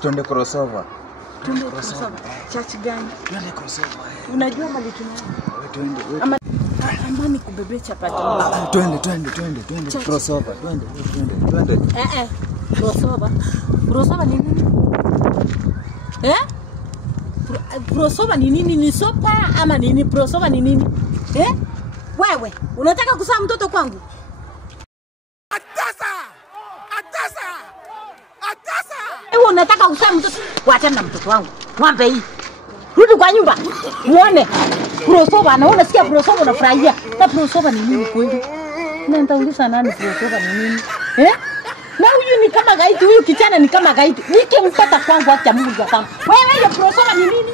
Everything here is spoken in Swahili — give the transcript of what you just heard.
Twende crossover. Twende crossover. Church gani? Twende crossover. Unajua mali tunayo? Twende. Amani kubebe chapati. Twende crossover. Twende. Crossover. Crossover ni nini? Crossover ni nini? Ni sopa ama nini? Crossover ni nini? Wewe, unataka kuzaa mtoto kwangu? Wewe unataka kuzaa mtoto? Wacha na mtoto wangu. Ng'ombe hii. Rudi kwa nyumba. Muone. Crossover, naona sikia crossover unafurahia. Na crossover ni nini kweli? Na nitauliza nani crossover ni nini? Na huyu ni kama gaidi, huyu kijana ni kama gaidi. Nikimpata kwangu acha Mungu atam. Wewe crossover ni nini?